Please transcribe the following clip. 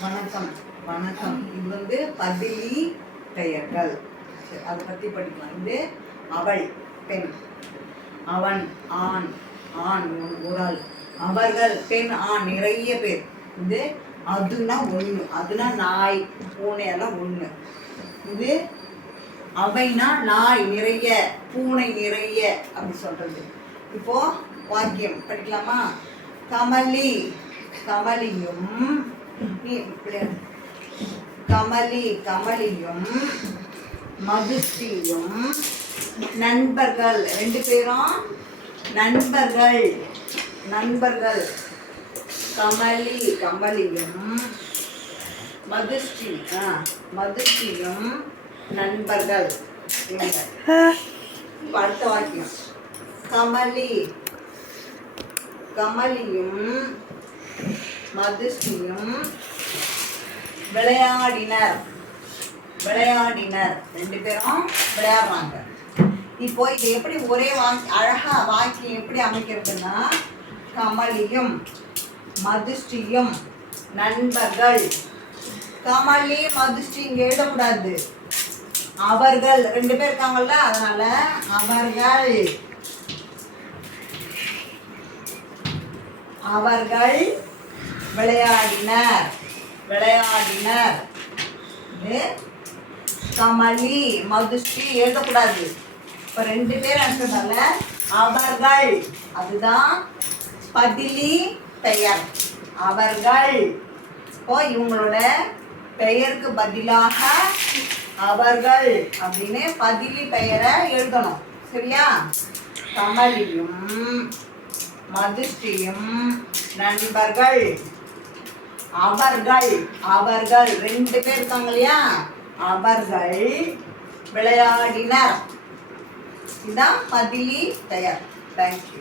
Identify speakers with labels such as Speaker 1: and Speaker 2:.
Speaker 1: வணக்கம் வணக்கம். இது வந்து பதிலி பெயர்கள் சரி அதை பற்றி படிக்கலாம். இது அவள் பெண். அவன் ஆண். ஆண் ஒரு- ஆள். அவர்கள் பெண் ஆண் நிறைய பேர். இது அதுனா ஒன்று அதுனா நாய் பூனை எல்லாம் ஒன்று இது அவைனா நாய் நிறைய பூனை நிறைய அப்படி சொல்றது. இப்போ வாக்கியம் படிக்கலாமா? கமலி. கமலியும் கமலி கமலியும் மதுஸ்ரீயும் நண்பர்கள். ரெண்டு பேரும் நண்பர்கள். நண்பர்கள். கமலி கமலியும் மதுஸ்ரீ ஆ மதுஸ்ரீயும் நண்பர்கள். அடுத்த வாக்கியம். கமலி கமலியும் மதுஸ்ரீயும் விளையாடினர். விளையாடினர். ரெண்டு பேரும் விளையாடுறாங்க. இப்போ இது எப்படி ஒரே வாக்கி அழகா வாக்கியம் எப்படி அமைக்கிறதுன்னா கமலியும் மதுஸ்ரீயும் நண்பர்கள். கமலி மதுஸ்ரீ இங்க எழுதக்கூடாது. அவர்கள். ரெண்டு பேர் இருக்காங்கல்ல அதனால அவர்கள். அவர்கள் விளையாடினர். விளையாடினர். இது கமலி மதுஸ்ரீ எழுதக்கூடாது. இப்போ ரெண்டு பேர் அனுப்பினால அவர்கள் அதுதான் பதிலி பெயர். அவர்கள். இப்போ இவங்களோட பெயருக்கு பதிலாக அவர்கள் அப்படின்னு பதிலி பெயரை எழுதணும். சரியா? கமலியும் மதுஸ்ரீயும் நண்பர்கள். அவர்கள் அவர்கள் ரெண்டு பேர் இருக்காங்க இல்லையா? அவர்கள் விளையாடினர். இதான் பதிலி பெயர். தேங்க்யூ